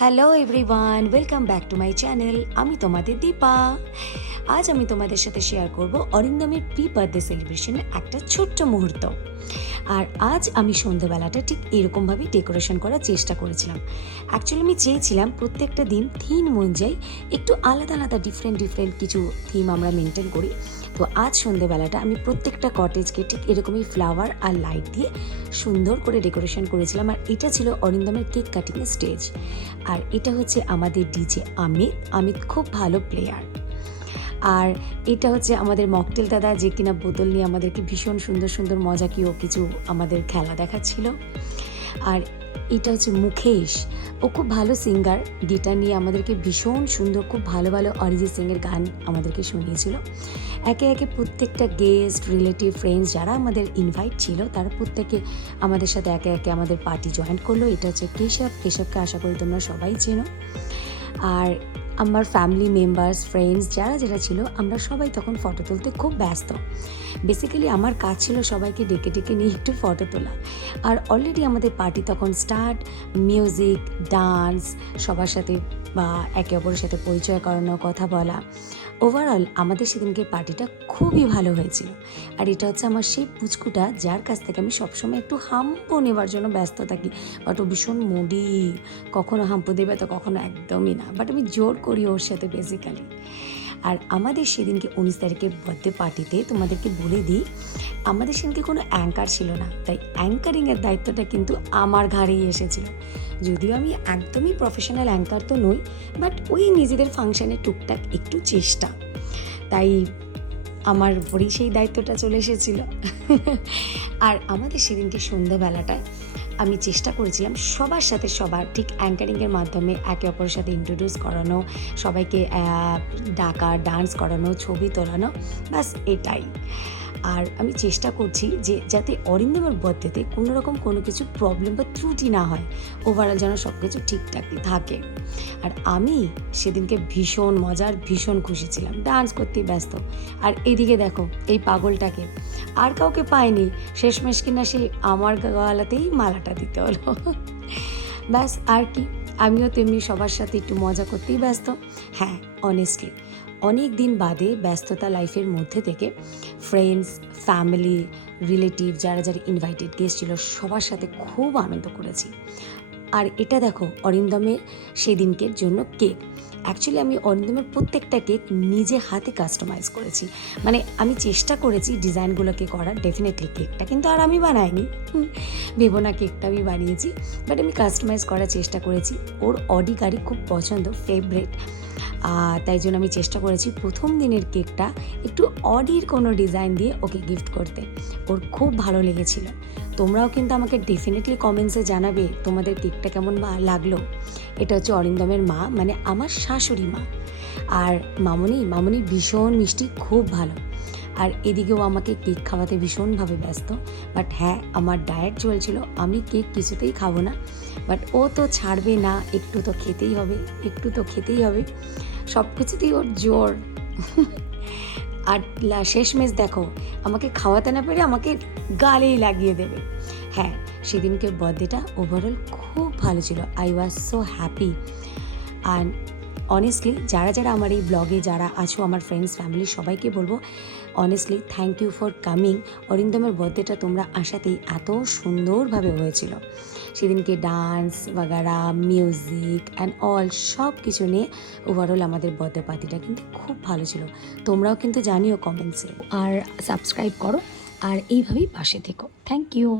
Hello everyone, welcome back to my channel. আমি তোমাদের দীপা। আজ আমি তোমাদের সাথে শেয়ার করব অরিন্দমের প্রি বার্থডে সেলিব্রেশনের একটা ছোট্ট মুহূর্ত। আর আজ আমি সন্ধ্যেবেলাটা ঠিক এরকমভাবেই ডেকোরেশন করার চেষ্টা করেছিলাম। অ্যাকচুয়ালি আমি চেয়েছিলাম প্রত্যেকটা দিন থিম অনুযায়ী একটু আলাদা আলাদা ডিফারেন্ট কিছু থিম আমরা মেনটেন করি। তো আজ সন্ধ্যেবেলাটা আমি প্রত্যেকটা কটেজকে ঠিক এরকমই ফ্লাওয়ার আর লাইট দিয়ে সুন্দর করে ডেকোরেশন করেছিলাম। আর এটা ছিল অরিন্দমের কেক কাটিংয়ের স্টেজ। আর এটা হচ্ছে আমাদের ডিজে অমিত। অমিত খুব ভালো প্লেয়ার। আর এটা হচ্ছে আমাদের মকটেল দাদা, যে কিনা বোতল নিয়ে আমাদেরকে ভীষণ সুন্দর সুন্দর মজাকিও কিছু আমাদের খেলা দেখাচ্ছিল। আর এটা হচ্ছে মুকেশ, ও খুব ভালো সিঙ্গার, গিটার নিয়ে আমাদেরকে ভীষণ সুন্দর খুব ভালো ভালো অরিজিৎ সিংয়ের গান আমাদেরকে শুনিয়েছিল। একে একে প্রত্যেকটা গেস্ট, রিলেটিভ, ফ্রেন্ডস যারা আমাদের ইনভাইট ছিল তারা প্রত্যেকে আমাদের সাথে একে একে আমাদের পার্টি জয়েন করলো। এটা হচ্ছে কেশবকে আশা করি তোমরা সবাই চেনো। আর আমার ফ্যামিলি মেম্বার্স, ফ্রেন্ডস যারা ছিল আমরা সবাই তখন ফটো তুলতে খুব ব্যস্ত। বেসিক্যালি আমার কাজ ছিল সবাইকে ডেকে ডেকে নিয়ে একটু ফটো তোলা। আর অলরেডি আমাদের পার্টি তখন স্টার্ট, মিউজিক, ডান্স, সবার সাথে বা একে অপরের সাথে পরিচয় করানো, কথা বলা। ওভারঅল আমাদের সেদিনকে পার্টিটা খুবই ভালো হয়েছিল। আর এটা হচ্ছে আমার সেই পুচকুটা যার কাছ থেকে আমি সবসময় একটু হাম্পো নেওয়ার জন্য ব্যস্ত থাকি। বাট ও ভীষণ মুডি, কখনো হাম্পো দেবে তো কখনো একদমই না, বাট আমি জোর করি ওর সাথে বেসিক্যালি। আর আমাদের সেদিনকে 19 তারিখের বার্থডে পার্টিতে তোমাদেরকে বলে দিই, আমাদের সেদিনকে কোনো অ্যাঙ্কার ছিল না, তাই অ্যাঙ্কারিংয়ের দায়িত্বটা কিন্তু আমার ঘাড়েই এসেছিল। যদিও আমি একদমই প্রফেশনাল অ্যাঙ্কার তো নই, বাট ওই নিজেদের ফাংশানে টুকটাক একটু চেষ্টা, তাই আমার উপরেই সেই দায়িত্বটা চলে এসেছিল। আর আমাদের সেদিনকে সন্ধ্যাবেলাটায় আমি চেষ্টা করেছিলাম সবার সাথে সবার ঠিক অ্যাঙ্কারিংয়ের মাধ্যমে একে অপরের সাথে ইন্ট্রোডিউস করানো, সবাইকে ডাকা, ডান্স করানো, ছবি তোলানো, ব্যাস এটাই। আর আমি চেষ্টা করছি যে যাতে অরিন্দমের বার্থডেতে কোনো রকম কোনো কিছু প্রবলেম বা ত্রুটি না হয়, ওভারঅল যেন সব কিছু ঠিকঠাকই থাকে। আর আমি সেদিনকে ভীষণ মজার, ভীষণ খুশি ছিলাম, ডান্স করতেই ব্যস্ত। আর এদিকে দেখো এই পাগলটাকে আর কাউকে পাইনি, শেষমেশ কিনা সেই আমার গলাতেই মালাটা দিতে হলো। ব্যাস আর কি, আমিও তেমনি সবার সাথে একটু মজা করতেই ব্যস্ত। হ্যাঁ, অনেস্টলি অনেক দিন বাদে ব্যস্ততা লাইফের মধ্যে থেকে ফ্রেন্ডস, ফ্যামিলি, রিলেটিভ যারা ইনভাইটেড গেস্ট ছিল সবার সাথে খুব আনন্দ করেছি। আর এটা দেখো অরিন্দমের সেদিনকের জন্য কেক। অ্যাকচুয়ালি আমি অরিন্দমের প্রত্যেকটা কেক নিজে হাতে কাস্টমাইজ করেছি, মানে আমি চেষ্টা করেছি ডিজাইনগুলোকে করার। ডেফিনেটলি কেকটা কিন্তু আর আমি বানাইনি, ভেবো না কেকটা আমি বানিয়েছি, বাট আমি কাস্টমাইজ করার চেষ্টা করেছি। ওর অডি গাড়ি খুব পছন্দ, ফেভারেট, তাই জন্য আমি চেষ্টা করেছি প্রথম দিনের কেকটা একটু অডির কোনো ডিজাইন দিয়ে ওকে গিফট করতে। ওর খুব ভালো লেগেছিল। তোমরাও কিন্তু আমাকে ডেফিনেটলি কমেন্টসে জানাবে তোমাদের কেকটা কেমন লাগলো। এটা হচ্ছে অরিন্দমের মা, মানে আমার শাশুড়ি মা। আর মামনি ভীষণ মিষ্টি, খুব ভালো। আর এদিকেও আমাকে কেক খাওয়াতে ভীষণভাবে ব্যস্ত। বাট হ্যাঁ, আমার ডায়েট চলছিল, আমি কেক কিছুতেই খাবো না, বাট ও তো ছাড়বে না, একটু তো খেতেই হবে। সব কিছুতেই ওর জোর। আর শেষমেশ দেখো, আমাকে খাওয়াতে না পেরে আমাকে গালেই লাগিয়ে দেবে। হ্যাঁ, সেদিনকে বার্থডেটা ওভারঅল খুব ভালো ছিল। I was so happy. And honestly যারা আমার এই ব্লগে যারা আছো, আমার ফ্রেন্ডস, ফ্যামিলি, সবাইকে বলবো honestly thank you for coming. অরিন্দমের বার্থডেটা তোমরা আসাতেই এত সুন্দরভাবে হয়েছিল। সেদিনকে ডান্স বাগারা, মিউজিক অ্যান্ড অল সব কিছু নিয়ে ওভারঅল আমাদের বার্থডে পার্টিটা কিন্তু খুব ভালো ছিল। তোমরাও কিন্তু জানিও কমেন্টসে, আর সাবস্ক্রাইব করো আর এইভাবেই পাশে থেকো। Thank you.